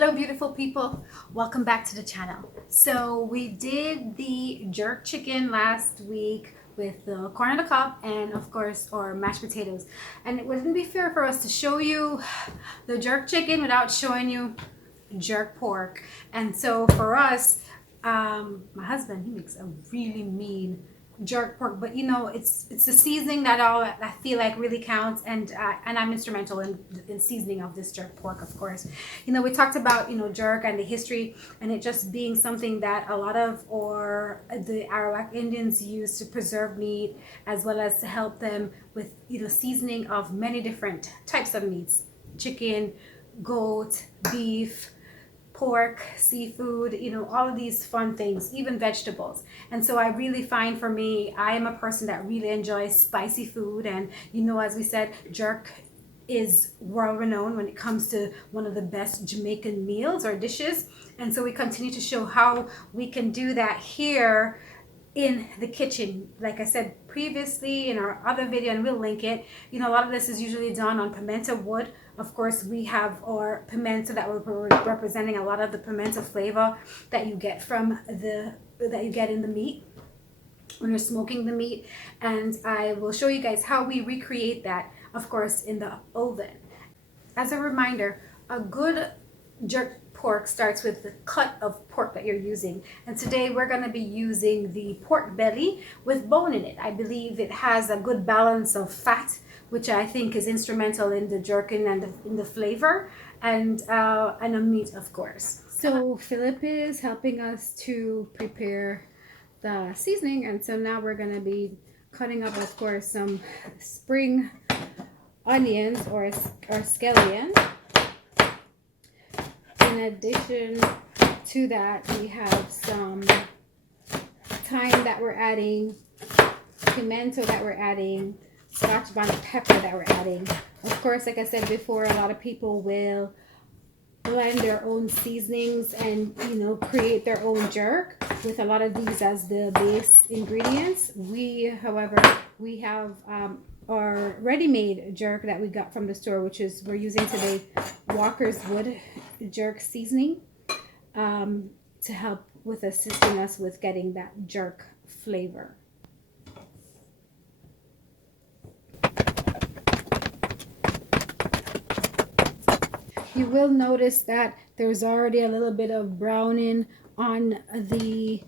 Hello beautiful people, welcome back to the channel. So we did the jerk chicken last week with the corn on the cob and of course our mashed potatoes, and it wouldn't be fair for us to show you the jerk chicken without showing you jerk pork. And so for us, my husband, he makes a really mean jerk pork, but you know, it's the seasoning that all I feel like really counts, and I'm instrumental in seasoning of this jerk pork, of course. You know, we talked about, you know, jerk and the history, and it just being something that a lot of or the Arawak Indians use to preserve meat, as well as to help them with, you know, seasoning of many different types of meats: chicken, goat, beef, pork, seafood, you know, all of these fun things, even vegetables. And so I really find, for me, I am a person that really enjoys spicy food. And, you know, as we said, jerk is world renowned when it comes to one of the best Jamaican meals or dishes. And so we continue to show how we can do that here in the kitchen. Like I said previously in our other video, and we'll link it, you know, a lot of this is usually done on pimento wood. Of course, we have our pimento that we're representing a lot of the pimento flavor that you get from that you get in the meat when you're smoking the meat. And I will show you guys how we recreate that, of course, in the oven. As a reminder, a good jerk pork starts with the cut of pork that you're using. And today we're going to be using the pork belly with bone in it. I believe it has a good balance of fat, which I think is instrumental in the jerkin and in the flavor, and a meat, of course. So Philip is helping us to prepare the seasoning, and so now we're going to be cutting up, of course, some spring onions or scallion. In addition to that, we have some thyme that we're adding, pimento that we're adding, scotch bonnet pepper that we're adding. Of course, like I said before, a lot of people will blend their own seasonings and, you know, create their own jerk with a lot of these as the base ingredients. We, however, we have our ready-made jerk that we got from the store, which is, we're using today Walker's Wood jerk seasoning to help with assisting us with getting that jerk flavor. You will notice that there's already a little bit of browning on the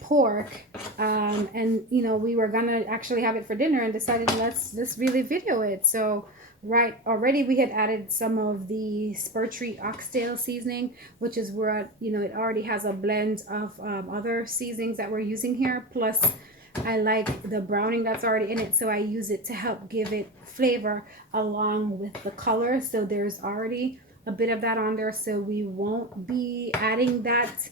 pork, and you know, we were gonna actually have it for dinner and decided let's really video it. So right, already we had added some of the Spur-Tree Oxtail seasoning, which is where, you know, it already has a blend of other seasonings that we're using here. Plus I like the browning that's already in it, so I use it to help give it flavor along with the color. So there's already a bit of that on there, so we won't be adding that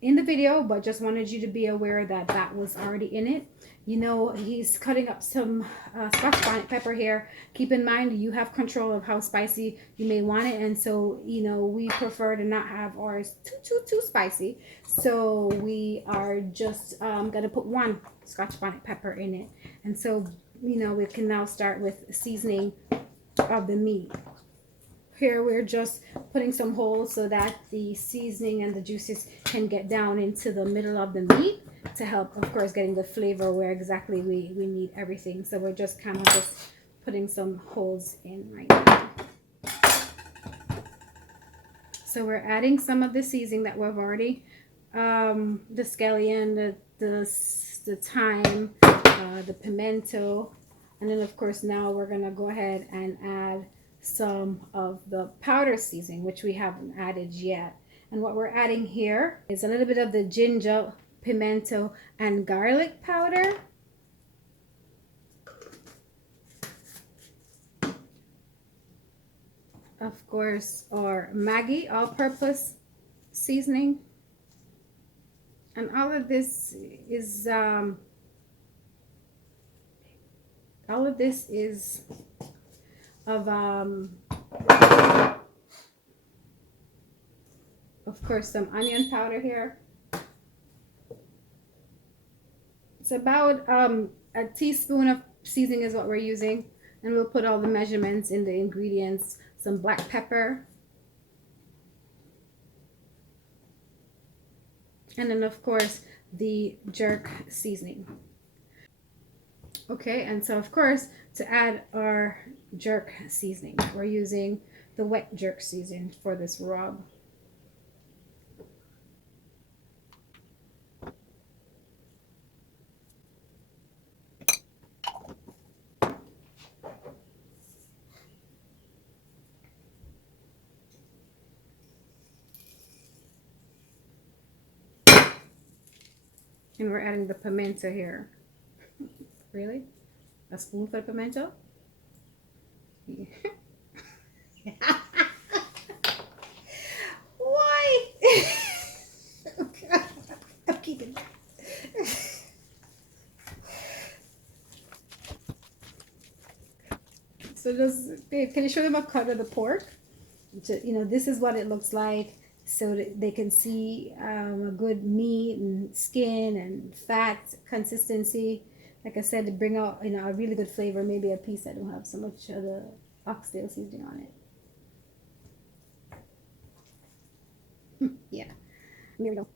in the video, but just wanted you to be aware that that was already in it. You know, he's cutting up some scotch bonnet pepper here. Keep in mind, you have control of how spicy you may want it, and so, you know, we prefer to not have ours too spicy, so we are just gonna put one scotch bonnet pepper in it. And so, you know, we can now start with seasoning of the meat. Here we're just putting some holes so that the seasoning and the juices can get down into the middle of the meat to help, of course, getting the flavor where exactly we need everything. So we're just kind of just putting some holes in right now. So we're adding some of the seasoning that we've already, the scallion, the thyme, the pimento, and then of course now we're gonna go ahead and add some of the powder seasoning, which we haven't added yet. And what we're adding here is a little bit of the ginger, pimento, and garlic powder. Of course, our Maggi All-Purpose seasoning. And all of this is of course, some onion powder here. It's about a teaspoon of seasoning is what we're using, and we'll put all the measurements in the ingredients. Some black pepper, And then of course the jerk seasoning. Okay, and so of course to add our jerk seasoning, we're using the wet jerk seasoning for this rub. And we're adding the pimento here. Really? A spoonful of pimento? Yeah. Why? I'm keeping that. So just, babe, can you show them a cut of the pork? You know, this is what it looks like, so that they can see a good meat and skin and fat consistency. Like I said, to bring out, you know, a really good flavor. Maybe a piece that don't have so much of the oxtail seasoning on it. Yeah, here we go.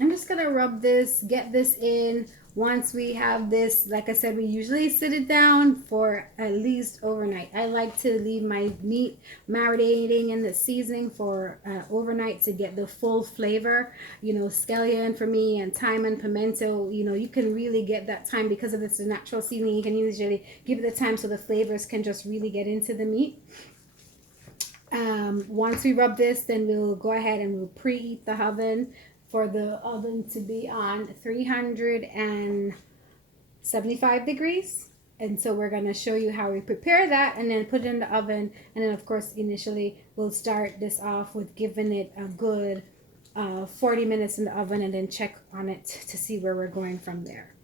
I'm just gonna rub this, get this in. Once we have this, like I said, we usually sit it down for at least overnight. I like to leave my meat marinating in the seasoning for overnight to get the full flavor. You know, scallion for me and thyme and pimento, you know, you can really get that time because of this natural seasoning. You can usually give it the time so the flavors can just really get into the meat. Once we rub this, then we'll go ahead and we'll preheat the oven for the oven to be on 375 degrees. And so we're going to show you how we prepare that and then put it in the oven. And then of course, initially we'll start this off with giving it a good 40 minutes in the oven and then check on it to see where we're going from there.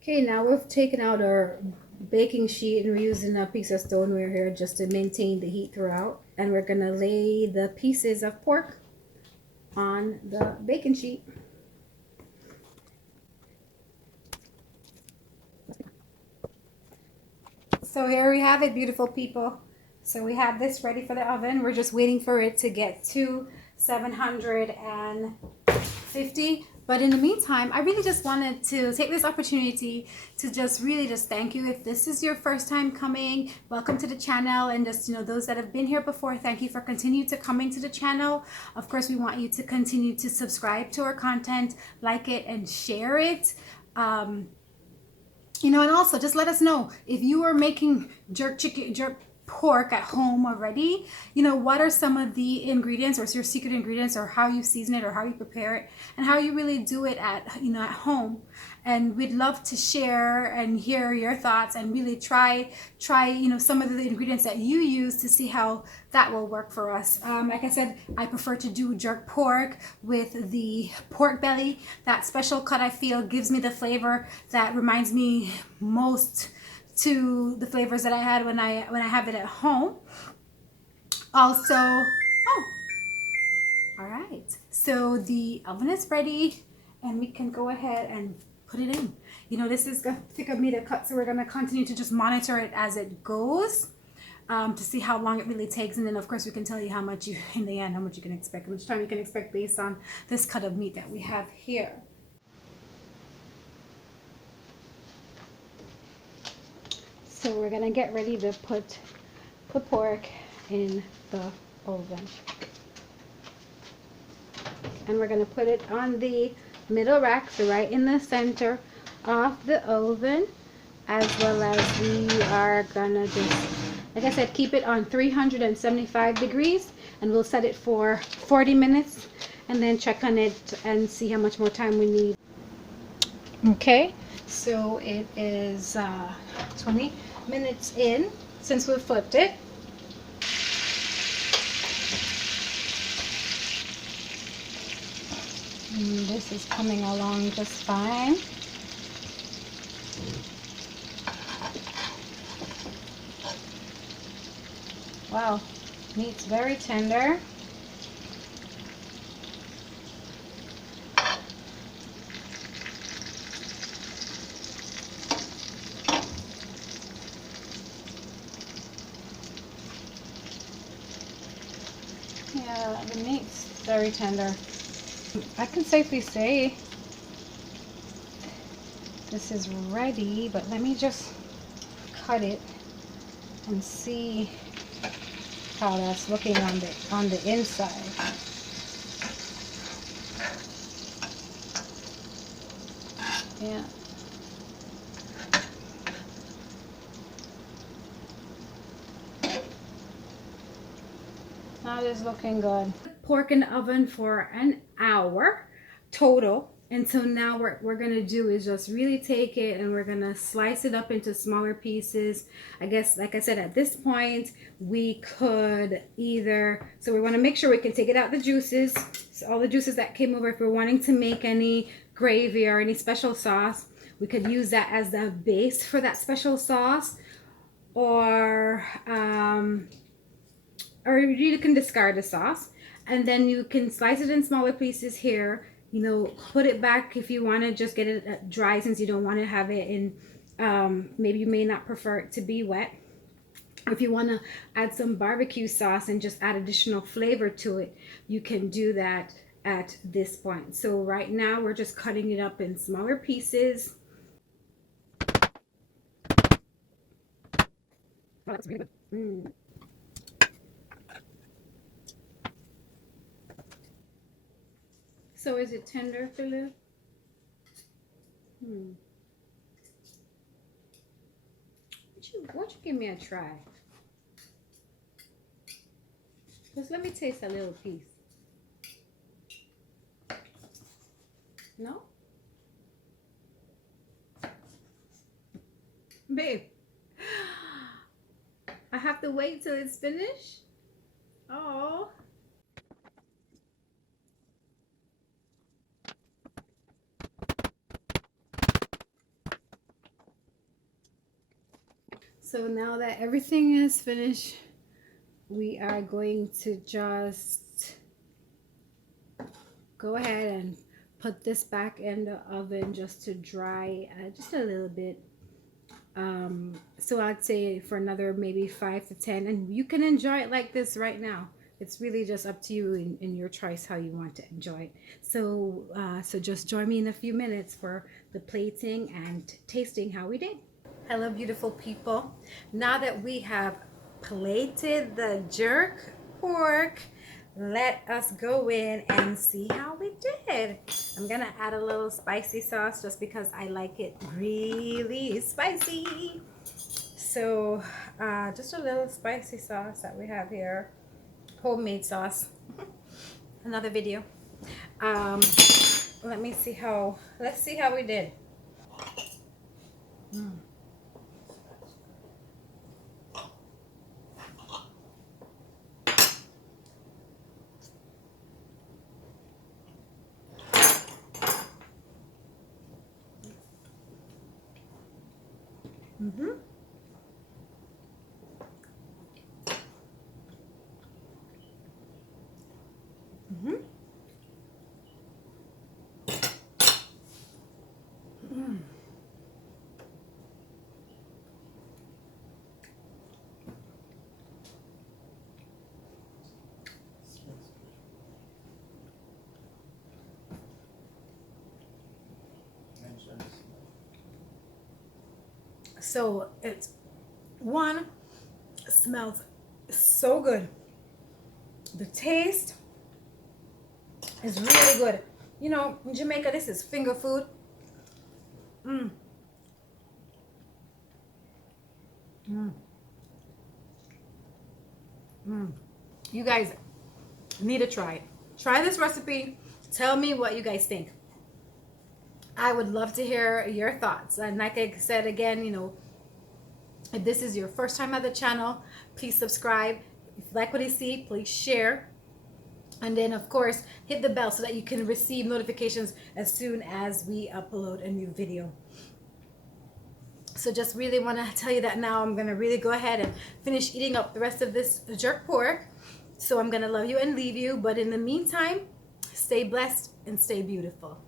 Okay, now we've taken out our baking sheet and we're using a piece of stoneware here just to maintain the heat throughout. And we're going to lay the pieces of pork on the baking sheet. So here we have it, beautiful people. So we have this ready for the oven. We're just waiting for it to get to 750. But in the meantime, I really just wanted to take this opportunity to just really just thank you. If this is your first time coming, welcome to the channel. And just, you know, those that have been here before, thank you for continuing to coming to the channel. Of course, we want you to continue to subscribe to our content, like it and share it. You know, and also just let us know if you are making jerk pork at home already. You know, what are some of the ingredients or your secret ingredients, or how you season it, or how you prepare it, and how you really do it at, you know, at home. And we'd love to share and hear your thoughts and really try, you know, some of the ingredients that you use to see how that will work for us. Like I said, I prefer to do jerk pork with the pork belly. That special cut, I feel, gives me the flavor that reminds me most to the flavors that I had when I have it at home. Also, oh, all right. So the oven is ready, and we can go ahead and put it in. You know, this is a thicker meat to cut, so we're gonna continue to just monitor it as it goes to see how long it really takes, and then of course we can tell you how much you, in the end, how much you can expect, how much time you can expect based on this cut of meat that we have here. So we're gonna get ready to put the pork in the oven. And we're gonna put it on the middle rack, so right in the center of the oven, as well as we are gonna just, like I said, keep it on 375 degrees, and we'll set it for 40 minutes and then check on it and see how much more time we need. Okay, so it is 20 minutes in since we flipped it. And this is coming along just fine. Wow, meat's very tender. Yeah, the meat's very tender. I can safely say this is ready, but let me just cut it and see how that's looking on the inside. Yeah. That is looking good. Pork in the oven for an hour total. And so now what we're going to do is just really take it and we're going to slice it up into smaller pieces. I guess, like I said, at this point, we could either, so we want to make sure we can take it out the juices, so all the juices that came over. If we're wanting to make any gravy or any special sauce, we could use that as the base for that special sauce. Or you can discard the sauce. And then you can slice it in smaller pieces here. You know, put it back if you want to just get it dry, since you don't want to have it in, maybe you may not prefer it to be wet. If you want to add some barbecue sauce and just add additional flavor to it, you can do that at this point. So right now we're just cutting it up in smaller pieces. Oh, that's really good. So is it tender, Philip? Won't you give me a try? Just let me taste a little piece. No? Babe, I have to wait till it's finished? Oh. So now that everything is finished, we are going to just go ahead and put this back in the oven just to dry just a little bit. So I'd say for another maybe 5 to 10, and you can enjoy it like this right now. It's really just up to you in your choice how you want to enjoy it. So so just join me in a few minutes for the plating and tasting how we did. Hello, beautiful people. Now that we have plated the jerk pork, let us go in and see how we did. I'm gonna add a little spicy sauce just because I like it really spicy. So just a little spicy sauce that we have here, homemade sauce. Another video. Let's see how we did. So it's smells so good. The taste is really good. You know, in Jamaica, this is finger food. You guys need to try it. Try this recipe. Tell me what you guys think. I would love to hear your thoughts. And like I said again, you know, if this is your first time at the channel, please subscribe. If you like what you see, please share. And then, of course, hit the bell so that you can receive notifications as soon as we upload a new video. So just really want to tell you that now I'm going to really go ahead and finish eating up the rest of this jerk pork. So I'm going to love you and leave you. But in the meantime, stay blessed and stay beautiful.